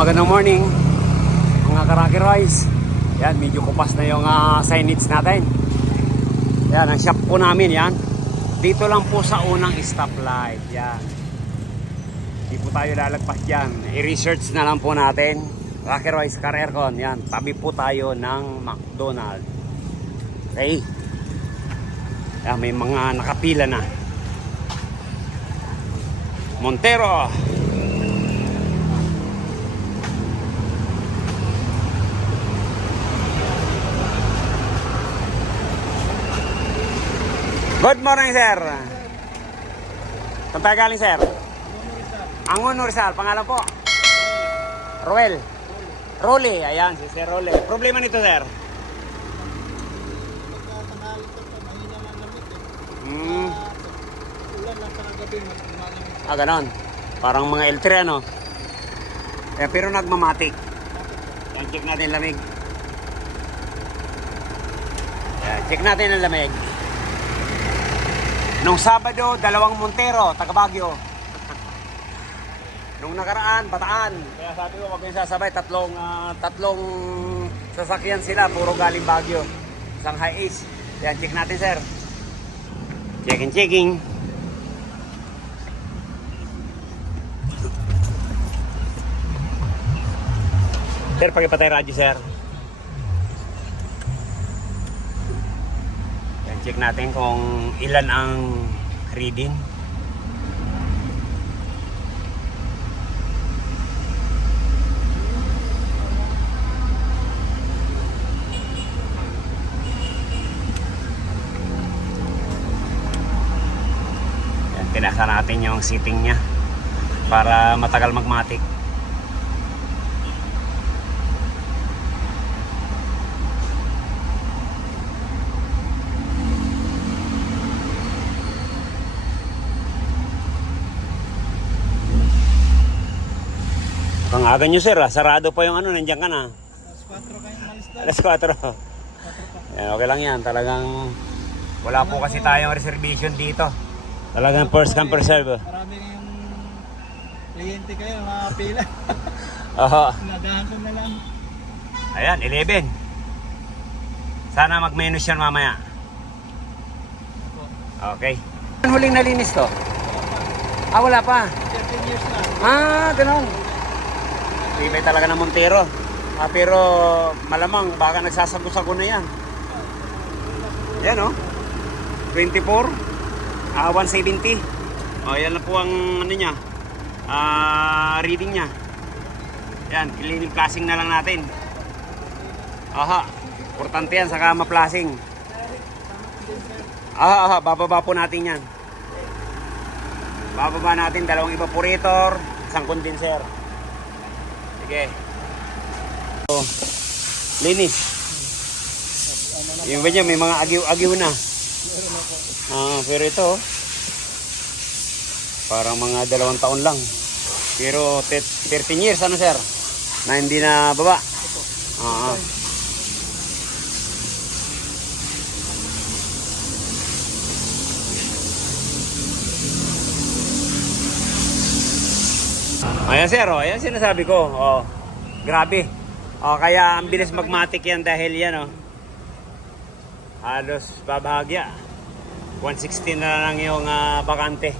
magandang morning mga Karaki Rice. Yan, medyo kupas na yung signage natin. Yan, ang shop po namin yan. Dito lang po sa unang stoplight. Yan. Hindi po tayo lalagpas dyan. I-research na lang po natin. Karaki Rice Car Aircon. Yan, tabi po tayo ng McDonald's. Okay. Yan, may mga nakapila na. Montero. Good morning, sir. Saan tayo galing, sir? Angono Rizal. Pangalan po? Roel. Role. Ayan, si Sir Role. Problema nito, sir? Ulan lang sa gabi. Ganon. Parang mga L3, ano? Pero nagmamatik. Yan, check natin lamig. Yan, check natin ang lamig. Nung Sabado, 2 Montero, taga Baguio. Nung nakaraan, Bataan. Kaya sabi ko, wag yung sasabay, tatlong sasakyan sila, puro galing Baguio. Isang high ace. Yan, check natin, sir. Checking. Sir, pakipatay radyo, sir. Yan, check natin kung ilan ang reading. Yan, tinasa natin yung seating niya para matagal magmatic. Ang aga nyo, sir, sarado pa yung ano, nandiyan ka na. Alas 4 kayo malis doon. Alas 4. Yan, okay lang yan. Talagang wala po kasi tayong reservation dito. Talagang first come first serve. Marami yung kliyente kayo, mga pila. Oo. Nadahan ko na lang. Ayan, 11. Sana mag-menus yan mamaya. Okay. Huling nalinis to? Wala pa. 13 years na. Ganun. Tibay talaga ng Montero. Pero malamang baka nagsasago-sago na yan. Yan, oh. 24. 170. Yan na po ang ano niya. Reading niya. Yan, cleaning flashing na lang natin. Importante yan, saka ma-flashing. Bababa po natin yan. Bababa natin 2 evaporator, 1 condenser. Sige. Linis. Yung ba niya, may mga agiw-agiw na. Pero ito, parang mga 2 taon lang. Pero 13 years, ano, sir? Na hindi na baba. Ayan, sir, ayan sinasabi ko. Grabe. Kaya ang bilis magmatic yan dahil yan, halos babahagya. 160 na lang yung bakante.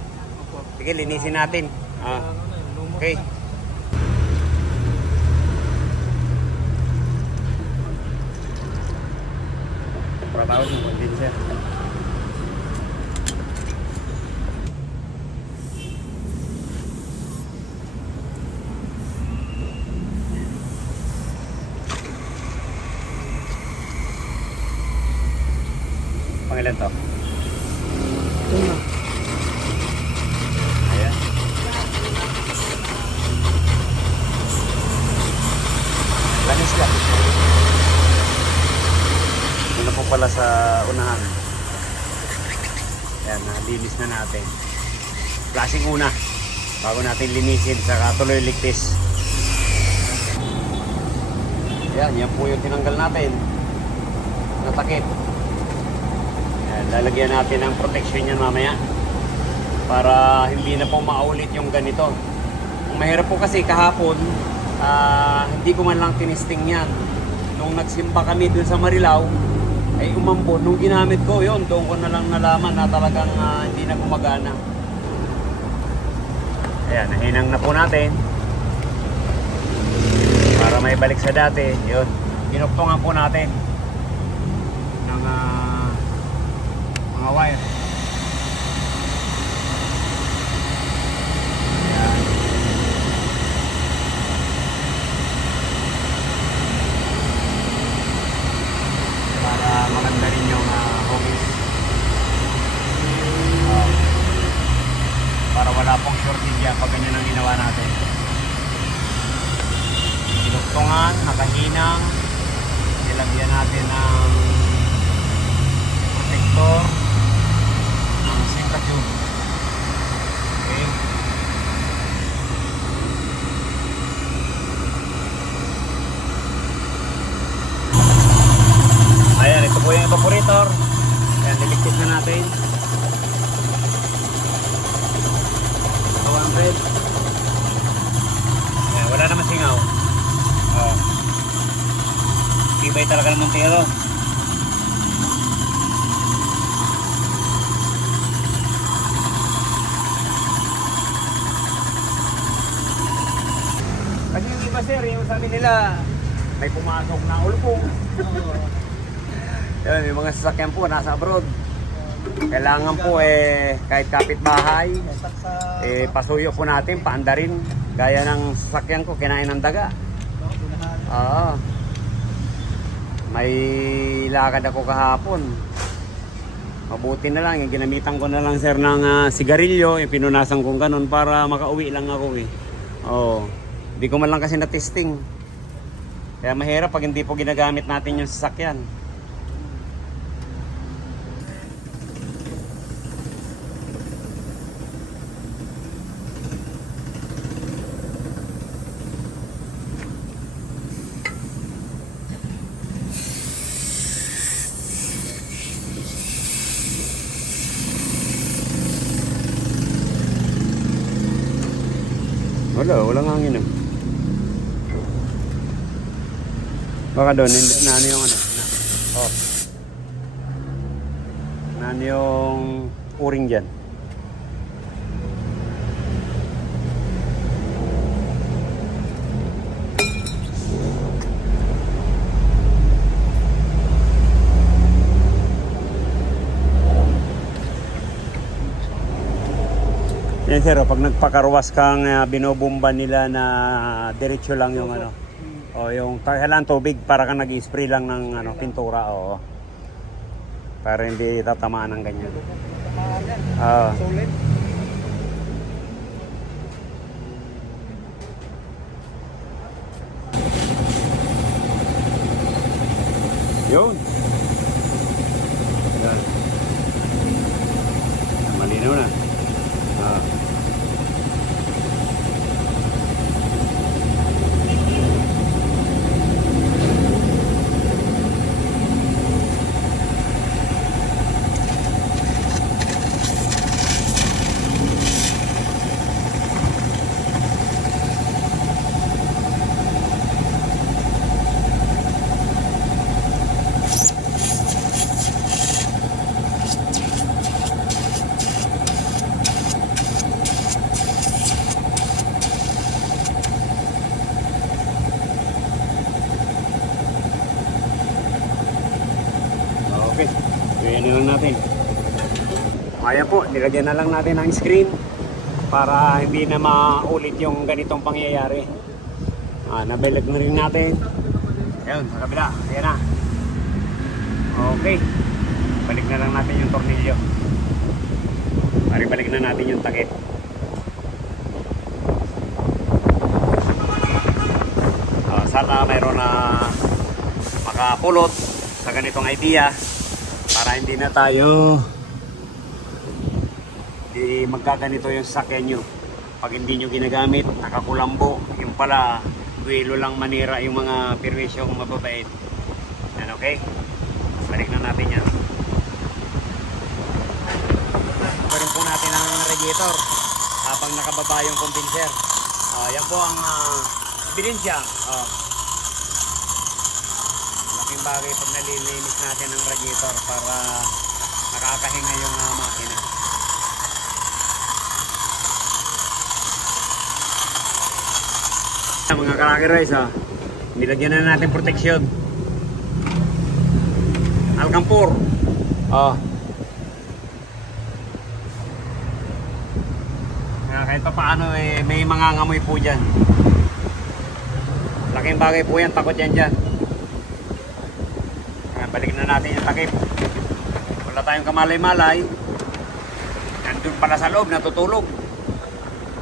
Sige, linisin natin. Okay. Pratawad mo din, sir. Pangilan to? Ayan. Lanis lang. Ito po pala sa unahan. Ayan, nalinis na natin. Flashing una. Bago natin linisin, saka tuloy ligtis. Ayan, yan po yung tinanggal natin. Natakip. Lalagyan natin ng protection yan mamaya para hindi na po maulit yung ganito. Ang mahirap po kasi kahapon hindi ko man lang tinisting yan. Nung nagsimba kami dun sa Marilao, ay umambon. Nung ginamit ko yun, doon ko na lang nalaman na talagang hindi na gumagana. Ayan, nahinang na po natin. Para may balik sa dati, yun. Pinuktungan po natin ng mga wire. Ayan. Para maganda rin yung hose. Para wala pong shortage yan pag ganyan ang ginawa natin. Pinuktungan, nakahinang. Nilagyan natin ng protector ng singka tube. Okay. Ayan, ito po yung evaporator. Ayan, niligpit na natin. 200. Ayan, wala naman singaw. Oh. Tibay talaga ng Montero. Kasi yung iba sir, yung sabi nila may pumasok na ulpong. Yun, yung mga sasakyan po nasa abroad. Kailangan po kahit kapitbahay, pasuyo po natin, paandarin. Gaya ng sasakyan ko, kinain ng daga. Oo. May lakad ako kahapon. Mabuti na lang, yung ginamitan ko na lang sir ng sigarilyo, yung pinunasan kong ganun para makauwi lang ako eh. Oo. Hindi ko man lang kasi na-testing. Kaya mahirap pag hindi po ginagamit natin yung sasakyan. Walang hangin eh. Baka doon, nano yung ano. Oh. Nano yung uring dyan. Yan sir, pag nagpakarwas kang binobomba nila na diretso lang yung ano. O yung kailangan tubig para kang nag-spray lang ng ano, pintura, oo. Para hindi tatamaan ng ganyan. Solid. Yun. Yan. Malinaw na. Okay, gawin na lang natin. Ayan po, nilagyan na lang natin ang screen para hindi na maulit yung ganitong pangyayari. Nabilag na rin natin. Ayun, sa kabila, ayan na. Okay, balik na lang natin yung tornilyo. Balik na natin yung takip. Sana mayroon na makapulot sa ganitong idea para hindi na tayo magkaganito yung sasakyan nyo. Pag hindi nyo ginagamit, nakakulambo, yung pala duwelo lang manira yung mga permisyong mababait. Yan, okay? Balik na natin yan. Rin po natin ang radiator habang nakababa yung condenser. Yan po ang Ebidensya. Oh. Laking bagay pag nalilinis natin ang radiator para nakakahinga yung makina. Mga ka-rockers, nilagyan na natin proteksyon. Alcampur. Oh. Kahit pa paano may mga ngamoy po dyan. Laking bagay po yan, takot yan dyan. Balik na natin yung takip. Wala tayong kamalay-malay. Nandun pala sa loob, natutulog.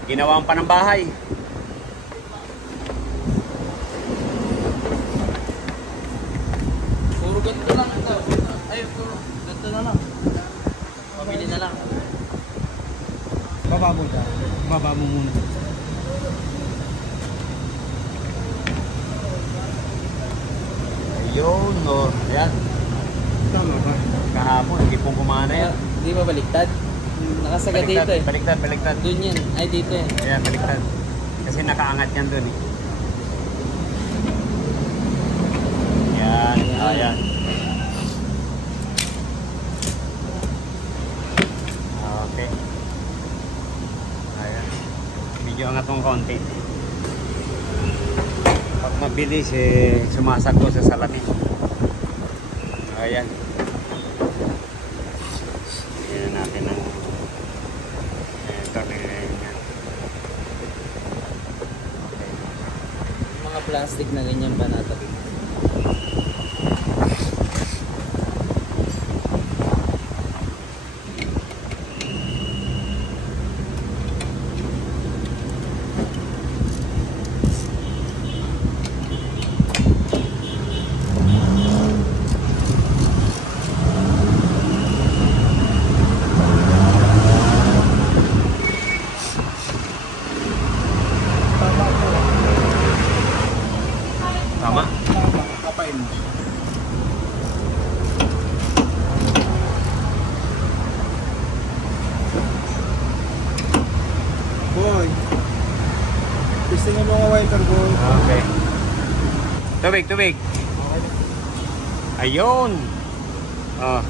Ginawaan pa ng bahay. Puro ganito lang ito. Ay, puro ganito na lang. Pabili na lang. Baba mo dyan. Baba mo muna. Ayun, no. Yan. Tama ba? Kahapon, hindi po gumana yan. Di ba baliktad? Nakasagad dito eh. Baliktad. Doon yan. Ay, dito eh. Ayan, baliktad. Kasi nakaangat yan doon eh. Yan, ayan. Okay. Ayan. Medyo angat mong konti. Pag mabilis sumasagpo sa salamin. Ayan. Ayan natin ang ito yan. Mga plastic na ganyan ba natin? Tama? Kapain mo. Boy. Testing mo mga wiper, boy. Okay. Tubig. Ayun. Oh.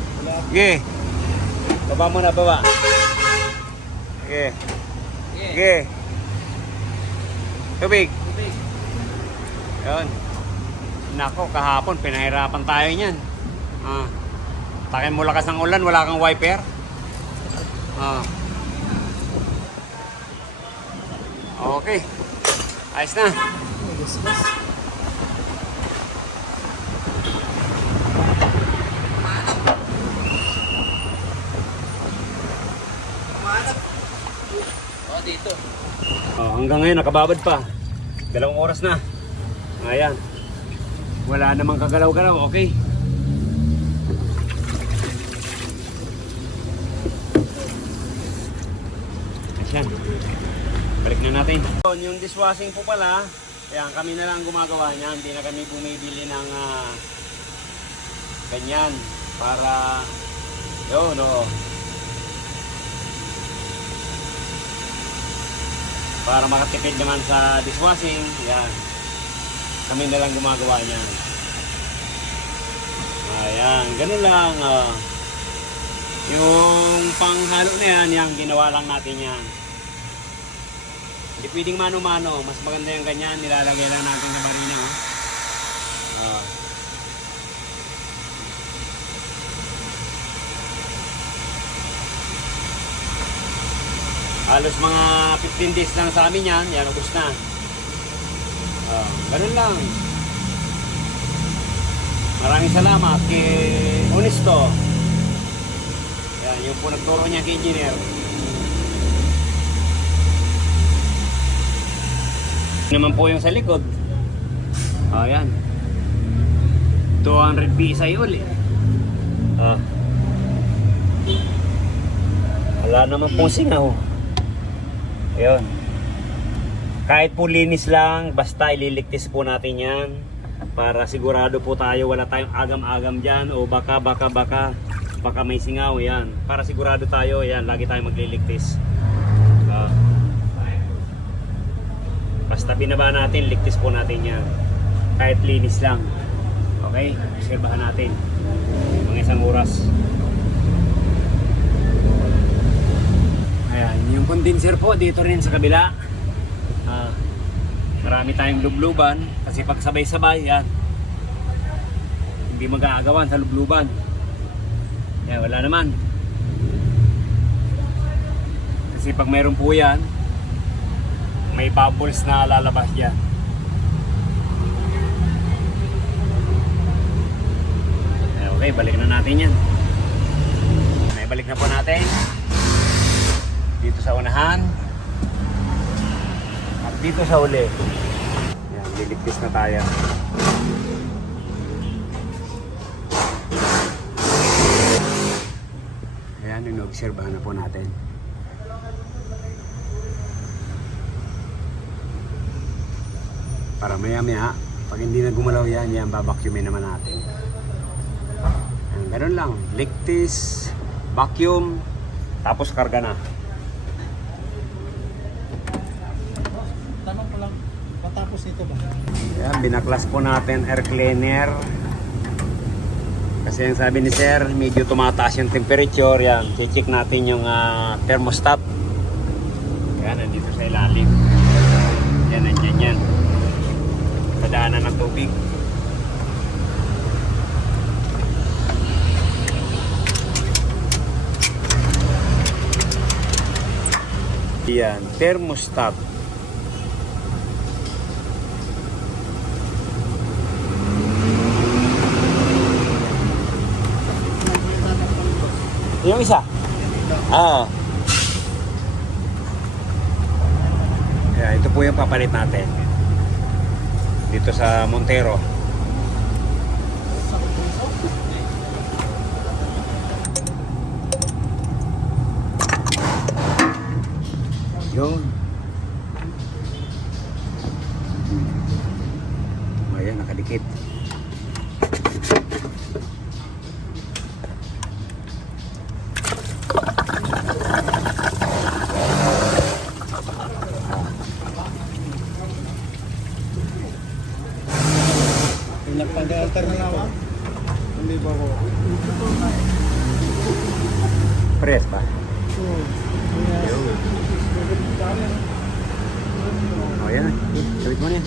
Sige. Baba mo na, baba. Sige. Sige. Tubig. Ayun. Nako, kahapon pinahirapan tayo niyan. Takin mo lakas ng ulan, wala kang wiper. Okay. Ayos na. Oh, dito. Hanggang ngayon nakababad pa. 2 oras na. Ayan. Wala namang kagalaw-galaw, okay. Ayan. Balik na natin. Yung dishwashing po pala, ayan, kami na lang gumagawa niyan. Hindi na kami bumibili ng ganyan para yun, no. Para makatipid naman sa dishwashing, yan. Kami na lang gumagawa niyan. Ayan, ganun lang. Yung panghalo na yan, yung ginawa lang natin yan. Hindi pwedeng mano-mano. Mas maganda yung ganyan. Nilalagay lang natin sa barina. Halos mga 15 days lang sa amin yan. Yan, ubos na. Ganun lang. Maraming salamat kay Honesto. Yan, yung po nagturo niya kay engineer. Naman po yung sa likod. Ayan. 200 PSI ulit. Wala naman pong singaw. Ayun. Kahit po linis lang, basta ililigtis po natin yan. Para sigurado po tayo wala tayong agam-agam dyan. O baka may singaw. Yan. Para sigurado tayo, yan, lagi tayong magliligtis. Basta binaba natin, ligtis po natin yan. Kahit linis lang. Okay? Obserbahan natin. Mga isang oras. Ayan, yung condenser po dito rin sa kabila. Marami tayong lubluban kasi pag sabay-sabay yan, hindi mag-aagawan sa lubluban. Kaya wala naman. Kasi pag mayroon po yan, may bubbles na lalabas yan. Okay, balik na natin yan. Balik na po natin dito sa unahan at dito sa uli. Yan, liligpis na tayo. Ayan, ino-obserbahan na po natin. Para maya-maya, pag hindi na gumalaw yan, babacuumin naman natin. Ayan, ganun lang. Ligtis, vacuum, tapos karga na. Tanong ko lang, patapos nito ba? Ayan, binaklas po natin air cleaner. Kasi yung sabi ni sir, medyo tumataas yung temperature. Yan, check natin yung thermostat. Ayan, nandito sa ilalim. Yan, nandyan yan. Padaanan ng tubig. Yan, thermostat. Yung isa? Kaya ito po yung papalit natin dito sa Montero. Yun. Ayan, nakadikit. Nagpag-alter na naman. Hindi ba ko? Press ba? Oh, yan. Sabit mo na yan.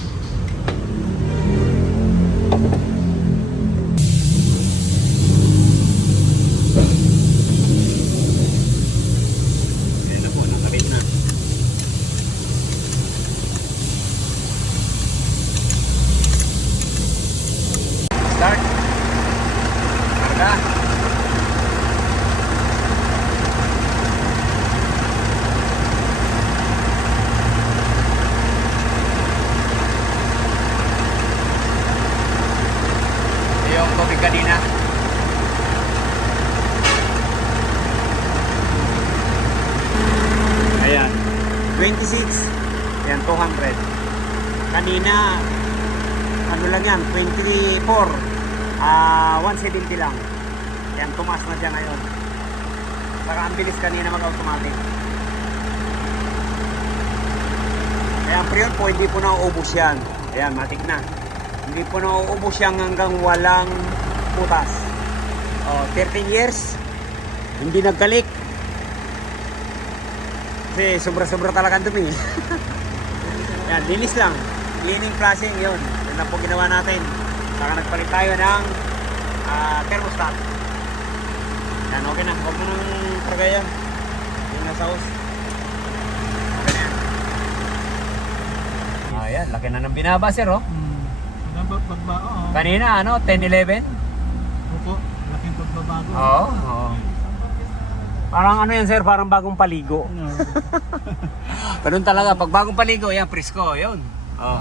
Ayan na po, nakabit na. Start. Karga. Yung tubig kanina. Ayan. 26. Ayan, 200. Kanina, ano lang yan, 24. 170 lang. Yan, tumaas na siya ngayon. Saka ang bilis kanina mag-automatic. Kaya priyon po, hindi po nauubos yan. Ayan, matik na. Hindi po nauubos yan hanggang walang putas. 13 years, hindi nagkalik. Kasi sobra-sobra talaga ang dumi. Yan, linis lang. Cleaning, flushing, yun. Yan lang po ginawa natin. Saka nagpalit tayo ng thermostat. Yan, okay na. Huwag mo nang karga yan. Yung nasa house. Okay na yan. Ayan, laki na ng binaba, sir, oh. Kanina, 10-11? Opo, laking pagbabago. Oo, oo. Parang ano yan, sir, parang bagong paligo. Ganun talaga, pag bagong paligo, yan, presko, yun. Oh.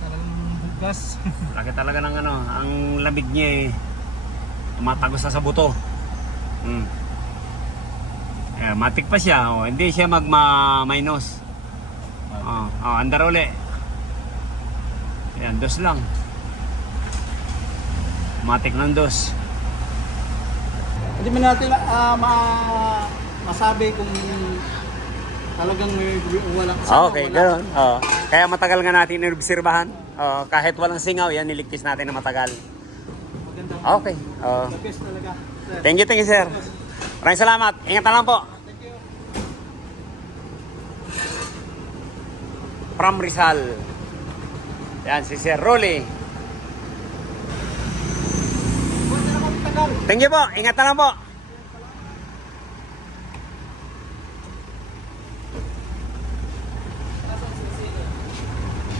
Talagang bugas. Laki talaga ng ang lamig niya tumatagos na sa buto. Matik pa siya, hindi siya magma-minus. Andar uli. Ayan, dos lang. Matik ng dos. Hindi man natin masabi kung Talagang may walang Okay, ganoon. Kaya matagal nga natin inobserbahan. Kahit walang singaw, yan niligtis natin na matagal. Magandang Okay. the best talaga. Sir. Thank you, sir. Maraming salamat. Ingat na lang po. Thank you. From Rizal. Yan, si Sir Rolly. Huwag na akong tagal. Thank you po. Ingat na lang po.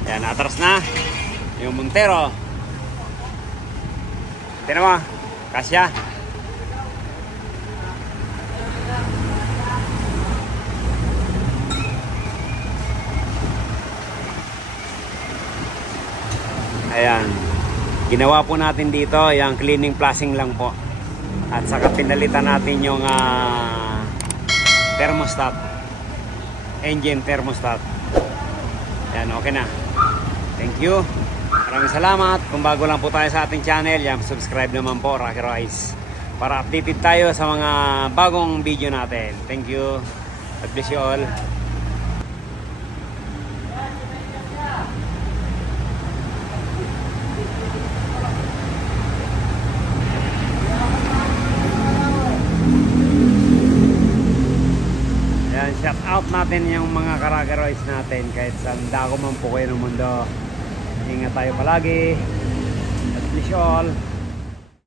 Yan, atras na. Yung Montero. Tignan mo. Kasya. Ayan. Ginawa po natin dito, yung cleaning flashing lang po. At saka pinalitan natin yung thermostat. Engine thermostat. Ayan, okay na. Thank you. Maraming salamat. Kung bago lang po tayo sa ating channel, yan, subscribe naman po, Rocky Rice. Para updated tayo sa mga bagong video natin. Thank you. God bless you all. Ayan, shout out natin yung mga karagaroys natin kahit saan dako man po kayo ng mundo. Ingat tayo palagi. God bless you all.